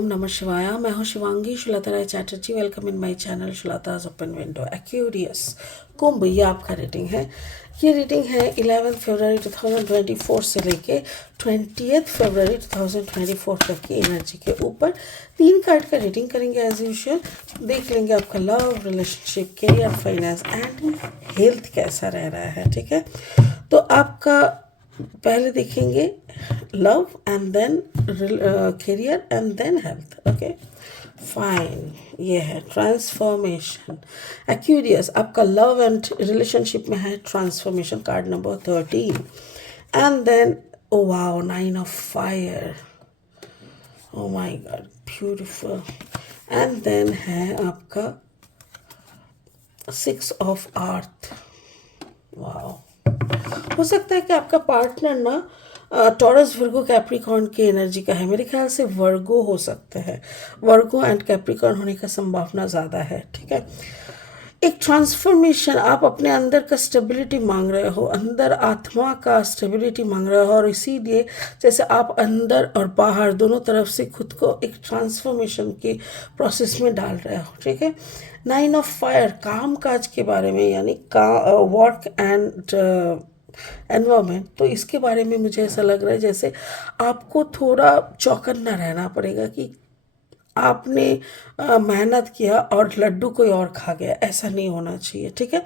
ओम नमः शिवाय। मैं हूँ Shivangi Shulta Rai Chatterjee. Welcome in my channel Shulta's open window. Aquarius कुंभ, ये आपका रीडिंग है। ये रीडिंग है 11 फरवरी 2024 से लेके 20 फरवरी 2024 तक की एनर्जी के ऊपर 3 कार्ड का रीडिंग करेंगे। एज यूजुअल देख लेंगे आपका love, relationship, career, finance and health कैसा रह रहा है। ठीक है, तो आपका पहले देखेंगे love and then career and then health. Okay fine, ये है ट्रांसफॉर्मेशन। एक्यूरियस, आपका लव एंड रिलेशनशिप में है transformation, card number 13। And then oh wow, 9 of fire, oh my god beautiful. And then है आपका 6 ऑफ अर्थ। वाओ, हो सकता है कि आपका पार्टनर ना टॉरस, वर्गो, कैप्रिकॉर्न की एनर्जी का है। मेरे ख्याल से वर्गो हो सकते हैं, वर्गो एंड कैप्रिकॉर्न होने का संभावना ज़्यादा है। ठीक है, एक ट्रांसफॉर्मेशन, आप अपने अंदर का स्टेबिलिटी मांग रहे हो, अंदर आत्मा का स्टेबिलिटी मांग रहे हो, और इसीलिए जैसे आप अंदर और बाहर दोनों तरफ से खुद को एक ट्रांसफॉर्मेशन के प्रोसेस में डाल रहे हो। ठीक है, 9 ऑफ फायर, काम काज के बारे में, यानी वर्क एंड एनवायरमेंट। तो इसके बारे में मुझे ऐसा लग रहा है जैसे आपको थोड़ा चौकन्ना रहना पड़ेगा कि आपने मेहनत किया और लड्डू कोई और खा गया, ऐसा नहीं होना चाहिए। ठीक है,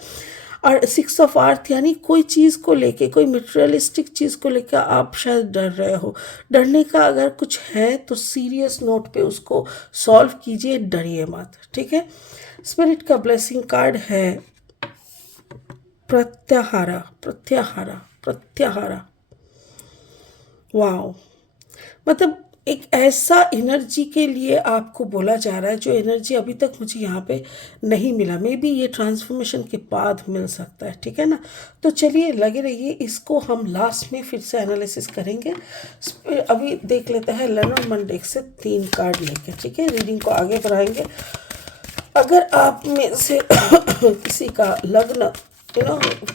और 6 ऑफ अर्थ यानी कोई चीज़ को लेके, कोई मटेरियलिस्टिक चीज़ को लेकर आप शायद डर रहे हो। डरने का अगर कुछ है तो सीरियस नोट पे उसको सॉल्व कीजिए, डरिए मत। ठीक है, स्पिरिट का ब्लेसिंग कार्ड है प्रत्याहारा, प्रत्याहारा, प्रत्याहारा। वाओ, मतलब एक ऐसा एनर्जी के लिए आपको बोला जा रहा है जो एनर्जी अभी तक मुझे यहाँ पे नहीं मिला। मे बी ये ट्रांसफॉर्मेशन के बाद मिल सकता है। ठीक है ना, तो चलिए लगे रहिए, इसको हम लास्ट में फिर से एनालिसिस करेंगे। अभी देख लेते हैं लेनॉर्ड डेक से 3 कार्ड लेके। ठीक है, रीडिंग को आगे बढ़ाएंगे। अगर आप में से किसी का लग्न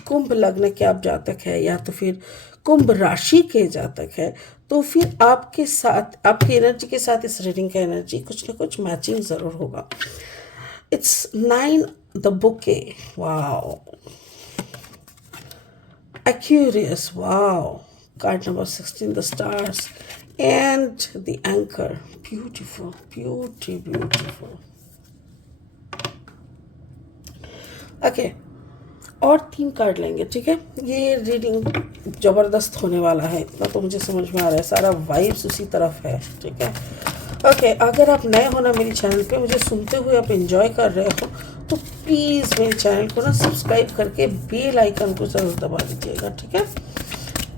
कुंभ लग्न के आप जातक है, या तो फिर कुंभ राशि के जातक है, तो फिर आपके साथ, आपकी एनर्जी के साथ इस रीडिंग का एनर्जी कुछ ना कुछ मैचिंग ज़रूर होगा। It's 9 the bouquet, wow, Aquarius, wow, card number 16 the stars and the anchor. Beautiful, beautiful. Okay, और 3 कार्ड लेंगे। ठीक है, ये रीडिंग ज़बरदस्त होने वाला है, इतना तो मुझे समझ में आ रहा है, सारा वाइब्स उसी तरफ है। ठीक है, ओके, अगर आप नए हो ना मेरे चैनल पे, मुझे सुनते हुए आप एंजॉय कर रहे हो, तो प्लीज़ मेरे चैनल को ना सब्सक्राइब करके बेल आइकन को ज़रूर दबा दीजिएगा। ठीक है,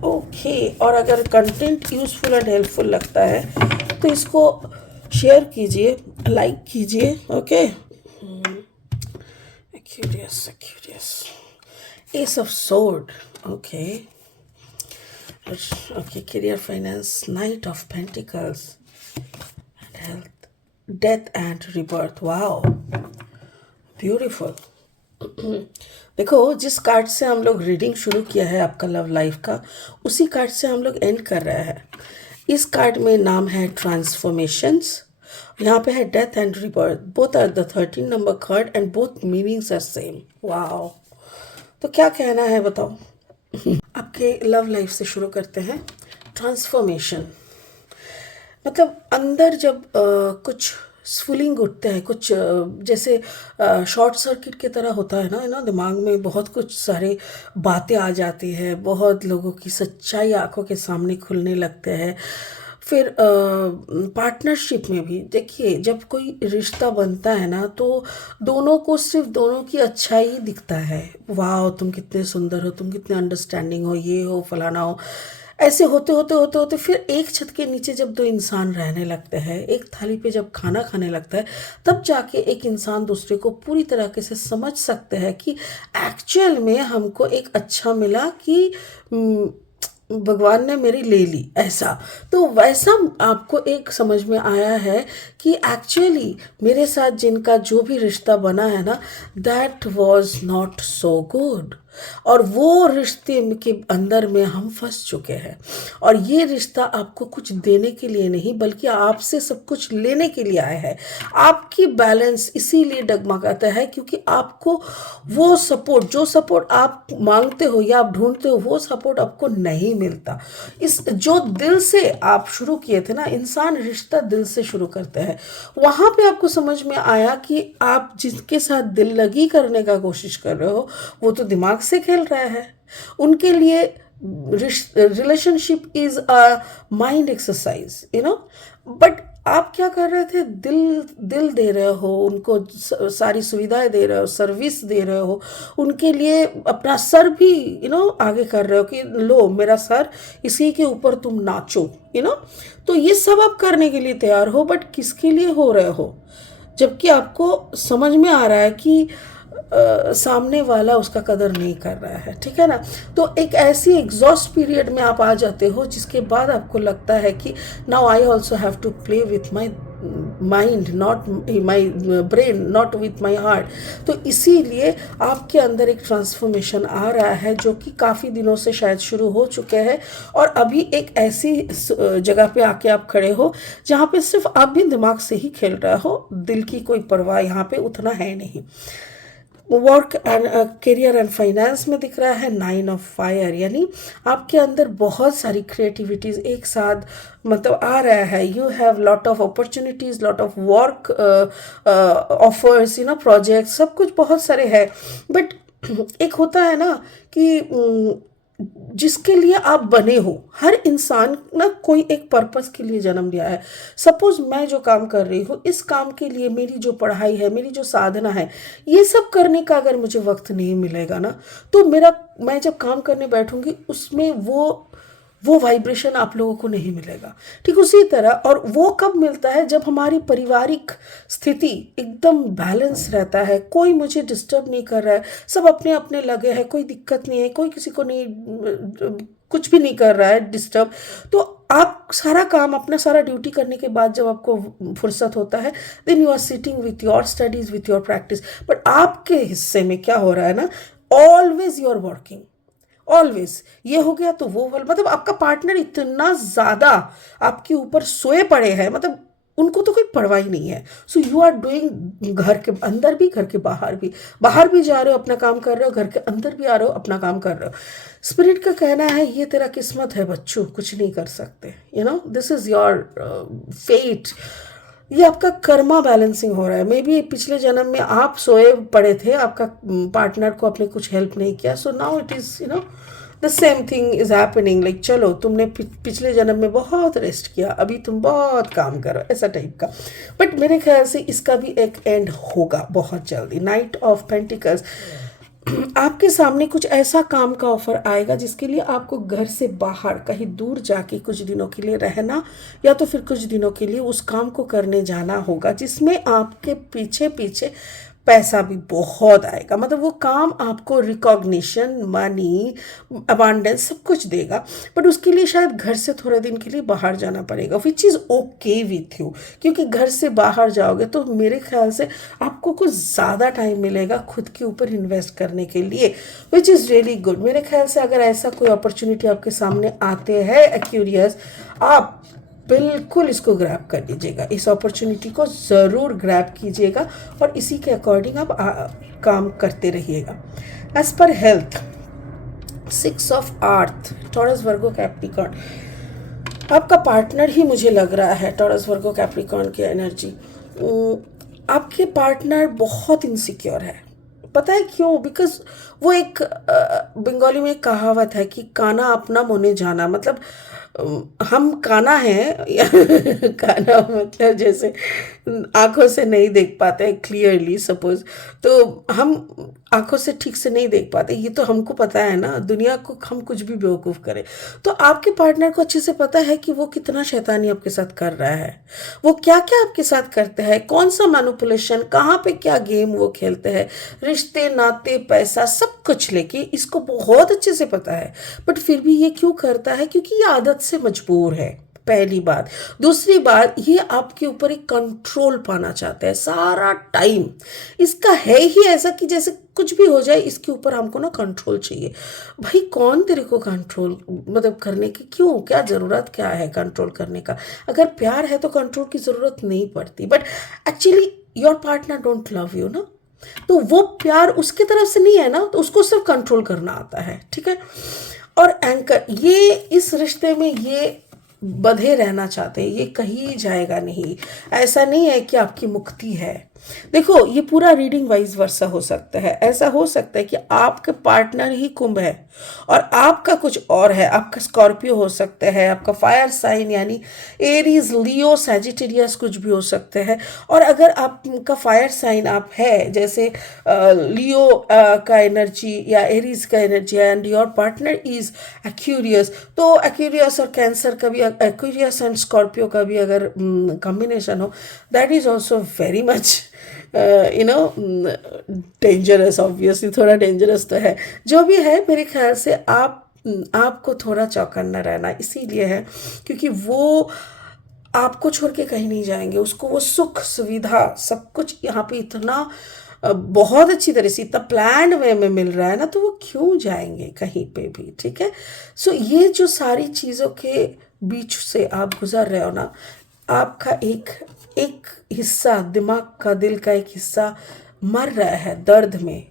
ओके, और अगर कंटेंट यूज़फुल एंड हेल्पफुल लगता है तो इसको शेयर कीजिए, लाइक कीजिए। Okay, curious. Ace of sword. Okay, career, finance, Knight of Pentacles, and health, death and rebirth. Wow, beautiful. देखो, जिस कार्ड से हम लोग रीडिंग शुरू किया है आपका लव लाइफ का, उसी कार्ड से हम लोग एंड कर रहे हैं। इस कार्ड में नाम है ट्रांसफॉर्मेशंस, यहाँ पे है death and rebirth. Both are the 13 number card and both meanings are same. Wow, तो क्या कहना है बताओ। आपके लव लाइफ से शुरू करते हैं। ट्रांसफॉर्मेशन मतलब अंदर जब कुछ स्फुलिंग उठते हैं, कुछ जैसे शॉर्ट सर्किट की तरह होता है ना दिमाग में बहुत कुछ सारे बातें आ जाती है, बहुत लोगों की सच्चाई आंखों के सामने खुलने लगते हैं। फिर पार्टनरशिप में भी देखिए, जब कोई रिश्ता बनता है ना, तो दोनों को सिर्फ दोनों की अच्छाई ही दिखता है। वाह, तुम कितने सुंदर हो, तुम कितने अंडरस्टैंडिंग हो, ये हो फलाना हो। ऐसे होते होते होते होते फिर एक छत के नीचे जब 2 इंसान रहने लगते हैं, एक थाली पे जब खाना खाने लगता है, तब जाके एक इंसान दूसरे को पूरी तरीके से समझ सकते हैं कि एक्चुअल में हमको एक अच्छा मिला कि भगवान ने मेरी ले ली, ऐसा। तो वैसा आपको एक समझ में आया है कि एक्चुअली मेरे साथ जिनका जो भी रिश्ता बना है ना, that was not so good. और वो रिश्ते के अंदर में हम फंस चुके हैं। और ये रिश्ता आपको कुछ देने के लिए नहीं बल्कि आपसे सब कुछ लेने के लिए आया है। आपकी बैलेंस इसीलिए डगमगाता है क्योंकि आपको वो सपोर्ट, जो सपोर्ट आप मांगते हो या आप ढूंढते हो, वो सपोर्ट आपको नहीं मिलता। इस जो दिल से आप शुरू किए थे ना, इंसान रिश्ता दिल से शुरू करते हैं। वहां पे आपको समझ में आया कि आप जिसके साथ दिल लगी करने का कोशिश कर रहे हो वो तो दिमाग से खेल रहा है। उनके लिए relationship is a mind exercise, but आप क्या कर रहे थे, दिल दिल दे रहे हो उनको, सारी सुविधाएं दे रहे हो, सर्विस दे रहे हो उनके लिए, अपना सर भी आगे कर रहे हो कि लो मेरा सर, इसी के ऊपर तुम नाचो, तो ये सब आप करने के लिए तैयार हो, बट किसके लिए हो रहे हो? जबकि आपको समझ में आ रहा है कि सामने वाला उसका कदर नहीं कर रहा है, ठीक है ना। तो एक ऐसी एग्जॉस्ट पीरियड में आप आ जाते हो जिसके बाद आपको लगता है कि now I also have to play with my mind, not my brain, not with my heart. तो इसीलिए आपके अंदर एक ट्रांसफॉर्मेशन आ रहा है जो कि काफ़ी दिनों से शायद शुरू हो चुके हैं, और अभी एक ऐसी जगह पे आके आप खड़े हो जहाँ पे सिर्फ आप भी दिमाग से ही खेल रहे हो, दिल की कोई परवाह यहाँ पे उतना है नहीं। Work and career and finance में दिख रहा है 9 ऑफ फायर, यानी आपके अंदर बहुत सारी क्रिएटिविटीज एक साथ मतलब आ रहा है। You have lot of opportunities, lot of work offers, project, सब कुछ बहुत सारे हैं। बट एक होता है ना कि जिसके लिए आप बने हो, हर इंसान ना कोई एक पर्पस के लिए जन्म लिया है। सपोज मैं जो काम कर रही हूँ, इस काम के लिए मेरी जो पढ़ाई है, मेरी जो साधना है, ये सब करने का अगर मुझे वक्त नहीं मिलेगा ना, तो मैं जब काम करने बैठूंगी उसमें वो वाइब्रेशन आप लोगों को नहीं मिलेगा। ठीक उसी तरह, और वो कब मिलता है जब हमारी पारिवारिक स्थिति एकदम बैलेंस रहता है, कोई मुझे डिस्टर्ब नहीं कर रहा है, सब अपने अपने लगे हैं, कोई दिक्कत नहीं है, कोई किसी को नहीं, कुछ भी नहीं कर रहा है डिस्टर्ब। तो आप सारा काम, अपना सारा ड्यूटी करने के बाद जब आपको फुर्सत होता है, then you are sitting with your studies, with your practice. But आपके हिस्से में क्या हो रहा है ना, always you are working, always. ये हो गया तो वो वाला, मतलब आपका पार्टनर इतना ज्यादा आपके ऊपर सोए पड़े हैं, मतलब उनको तो कोई परवाह ही नहीं है। सो यू आर डूइंग, घर के अंदर भी, घर के बाहर भी, बाहर भी जा रहे हो अपना काम कर रहे हो, घर के अंदर भी आ रहे हो अपना काम कर रहे हो। स्पिरिट का कहना है ये तेरा किस्मत है बच्चों, कुछ नहीं कर सकते, दिस इज योर फेट। ये आपका कर्मा बैलेंसिंग हो रहा है। मे बी पिछले जन्म में आप सोए पड़े थे, आपका पार्टनर को आपने कुछ हेल्प नहीं किया, so now it is the same thing is happening, like चलो तुमने पिछले जन्म में बहुत रेस्ट किया, अभी तुम बहुत काम करो, ऐसा टाइप का। बट मेरे ख्याल से इसका भी एक एंड होगा बहुत जल्दी। नाइट ऑफ पेंटिकल्स, आपके सामने कुछ ऐसा काम का ऑफर आएगा जिसके लिए आपको घर से बाहर कहीं दूर जाके कुछ दिनों के लिए रहना, या तो फिर कुछ दिनों के लिए उस काम को करने जाना होगा, जिसमें आपके पीछे पीछे पैसा भी बहुत आएगा। मतलब वो काम आपको रिकॉग्निशन, मनी, अबांडेंस सब कुछ देगा, बट उसके लिए शायद घर से थोड़े दिन के लिए बाहर जाना पड़ेगा, which is okay with you. क्योंकि घर से बाहर जाओगे तो मेरे ख्याल से आपको कुछ ज़्यादा टाइम मिलेगा खुद के ऊपर इन्वेस्ट करने के लिए, विच इज़ रियली गुड। मेरे ख्याल से अगर ऐसा कोई अपॉर्चुनिटी आपके सामने आते हैं एक्यूरियस, आप बिल्कुल इसको ग्रैब कर लीजिएगा, इस अपॉर्चुनिटी को ज़रूर ग्रैब कीजिएगा और इसी के अकॉर्डिंग आप काम करते रहिएगा। As per health, 6 of earth, Taurus Virgo Capricorn, आपका पार्टनर ही मुझे लग रहा है, टॉरस वर्गो कैप्रिकॉर्न की एनर्जी। आपके पार्टनर बहुत इनसिक्योर है, पता है क्यों? बिकॉज वो एक बंगाली में एक कहावत है कि काना अपना मोने जाना, मतलब हम काना हैं काना मतलब जैसे आंखों से नहीं देख पाते हैं क्लियरली, सपोज, तो हम आंखों से ठीक से नहीं देख पाते, ये तो हमको पता है ना, दुनिया को हम कुछ भी बेवकूफ़ करें। तो आपके पार्टनर को अच्छे से पता है कि वो कितना शैतानी आपके साथ कर रहा है, वो क्या क्या आपके साथ करते हैं, कौन सा मैनिपुलेशन, कहाँ पे क्या गेम वो खेलते हैं, रिश्ते नाते पैसा सब कुछ लेके इसको बहुत अच्छे से पता है। बट फिर भी ये क्यों करता है? क्योंकि ये आदत से मजबूर है। पहली बात। दूसरी बात, ये आपके ऊपर एक कंट्रोल पाना चाहता है सारा टाइम। इसका है ही ऐसा कि जैसे कुछ भी हो जाए इसके ऊपर हमको ना कंट्रोल चाहिए। भाई कौन तेरे को कंट्रोल मतलब करने की, क्यों, क्या ज़रूरत क्या है कंट्रोल करने का? अगर प्यार है तो कंट्रोल की ज़रूरत नहीं पड़ती। But actually your partner don't love you ना, तो वो प्यार उसके तरफ से नहीं है ना, तो उसको सिर्फ कंट्रोल करना आता है, ठीक है। और एंकर, ये इस रिश्ते में ये बंधे रहना चाहते हैं, ये कहीं जाएगा नहीं। ऐसा नहीं है कि आपकी मुक्ति है। देखो ये पूरा रीडिंग वाइज वर्सा हो सकता है। ऐसा हो सकता है कि आपके पार्टनर ही कुंभ है और आपका कुछ और है। आपका स्कॉर्पियो हो सकता है, आपका फायर साइन यानी एरीज, लियो, सैजिटेरियस कुछ भी हो सकते हैं। और अगर आपका फायर साइन आप है, जैसे लियो का एनर्जी या एरीज का energy and your partner is Aquarius, तो एक्यूरियस और कैंसर का भी, एक्यूरियस एंड स्कॉर्पियो का भी अगर कॉम्बिनेशन हो, that is also very much dangerous. Obviously थोड़ा डेंजरस तो है। जो भी है, मेरे ख्याल से आपको थोड़ा चौकन्ना रहना इसीलिए है क्योंकि वो आपको छोड़ के कहीं नहीं जाएंगे। उसको वो सुख सुविधा सब कुछ यहाँ पे इतना बहुत अच्छी तरह से, इतना प्लान वे में मिल रहा है ना, तो वो क्यों जाएंगे कहीं पे भी, ठीक है। सो ये जो सारी चीज़ों के बीच से आप गुजर रहे हो ना, आपका एक एक हिस्सा, दिमाग का, दिल का एक हिस्सा मर रहा है दर्द में,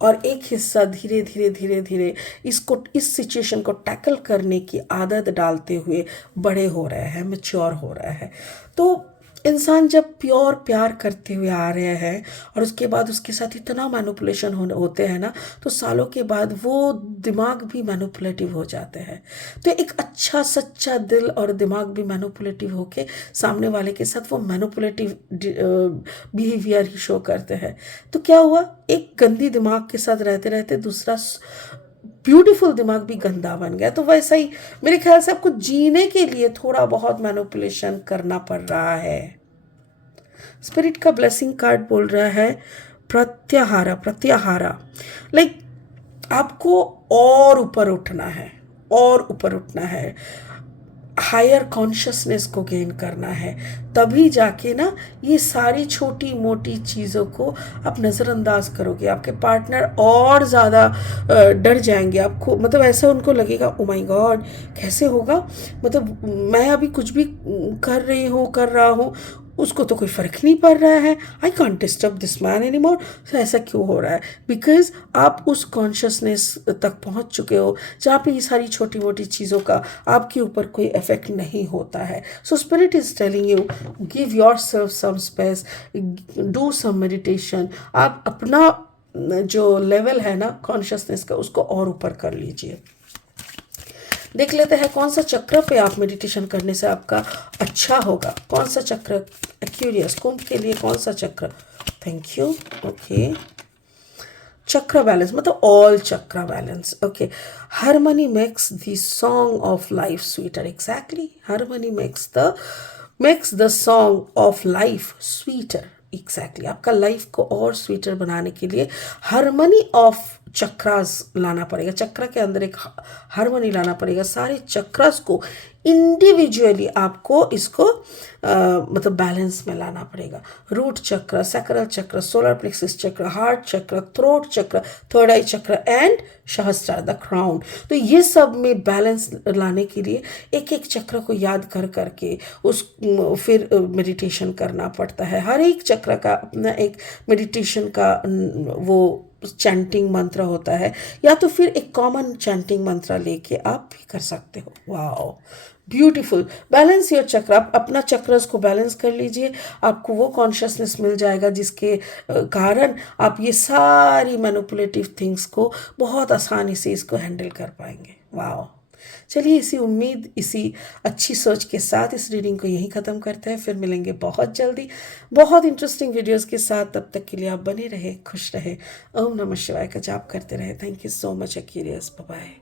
और एक हिस्सा धीरे धीरे धीरे धीरे इसको, इस सिचुएशन को टैकल करने की आदत डालते हुए बड़े हो रहे हैं, मैच्योर हो रहा है। तो इंसान जब प्योर प्यार करते हुए आ रहे हैं और उसके बाद उसके साथ इतना मैनिपुलेशन होते हैं ना, तो सालों के बाद वो दिमाग भी मैनिपुलेटिव हो जाते हैं। तो एक अच्छा सच्चा दिल और दिमाग भी मैनिपुलेटिव होके सामने वाले के साथ वो मैनिपुलेटिव बिहेवियर ही शो करते हैं। तो क्या हुआ, एक गंदी दिमाग के साथ रहते रहते दूसरा ब्यूटीफुल दिमाग भी गंदा बन गया। तो वैसा ही मेरे ख्याल से आपको जीने के लिए थोड़ा बहुत मैनिपुलेशन करना पड़ रहा है। स्पिरिट का ब्लेसिंग कार्ड बोल रहा है प्रत्याहारा, प्रत्याहारा, लाइक आपको और ऊपर उठना है, और ऊपर उठना है, हायर कॉन्शियसनेस को गेन करना है। तभी जाके ना ये सारी छोटी मोटी चीज़ों को आप नज़रअंदाज करोगे। आपके पार्टनर और ज़्यादा डर जाएंगे आपको, मतलब ऐसा उनको लगेगा, ओ माय गॉड कैसे होगा, मतलब मैं अभी कुछ भी कर रहा हूँ, उसको तो कोई फ़र्क नहीं पड़ रहा है, I can't disturb this man any more. तो ऐसा क्यों हो रहा है? बिकॉज आप उस कॉन्शियसनेस तक पहुंच चुके हो जहाँ पे ये सारी छोटी मोटी चीज़ों का आपके ऊपर कोई इफेक्ट नहीं होता है। So spirit is telling you, give yourself some space, do some meditation. आप अपना जो लेवल है ना कॉन्शियसनेस का, उसको और ऊपर कर लीजिए। देख लेते हैं कौन सा चक्र पे आप मेडिटेशन करने से आपका अच्छा होगा। कौन सा चक्र, क्यूरियस कुंभ के लिए कौन सा chakra? Thank you. Okay, chakra balance मतलब all chakra balance. Okay, harmony makes the song of life sweeter. Exactly, harmony makes the song of life sweeter. Exactly, आपका लाइफ को और स्वीटर बनाने के लिए हार्मनी ऑफ चक्रास लाना पड़ेगा। चक्र के अंदर एक हार्मनी लाना पड़ेगा। सारे चक्रास को इंडिविजुअली आपको इसको मतलब बैलेंस में लाना पड़ेगा। रूट चक्र, सैक्रल चक्र, सोलर प्लेक्सिस चक्र, हार्ट चक्र, थ्रोट चक्र, थर्ड आई चक्र एंड सहस्त्रार, द क्राउन। तो ये सब में बैलेंस लाने के लिए एक एक चक्र को याद कर करके उस फिर मेडिटेशन करना पड़ता है। हर एक चक्र का अपना एक मेडिटेशन का वो चैंटिंग मंत्र होता है, या तो फिर एक कॉमन चैंटिंग मंत्र लेके आप भी कर सकते हो। Wow, beautiful. बैलेंस योर चक्र, आप अपना चक्रस को बैलेंस कर लीजिए, आपको वो कॉन्शियसनेस मिल जाएगा जिसके कारण आप ये सारी मैनिपुलेटिव थिंग्स को बहुत आसानी से इसको हैंडल कर पाएंगे। वाओ, चलिए इसी उम्मीद, इसी अच्छी सोच के साथ इस रीडिंग को यहीं ख़त्म करते हैं। फिर मिलेंगे बहुत जल्दी बहुत इंटरेस्टिंग वीडियोस के साथ। तब तक के लिए आप बने रहे, खुश रहे, ओम नमः शिवाय का जाप करते रहे। Thank you so much Aquarius, bye bye.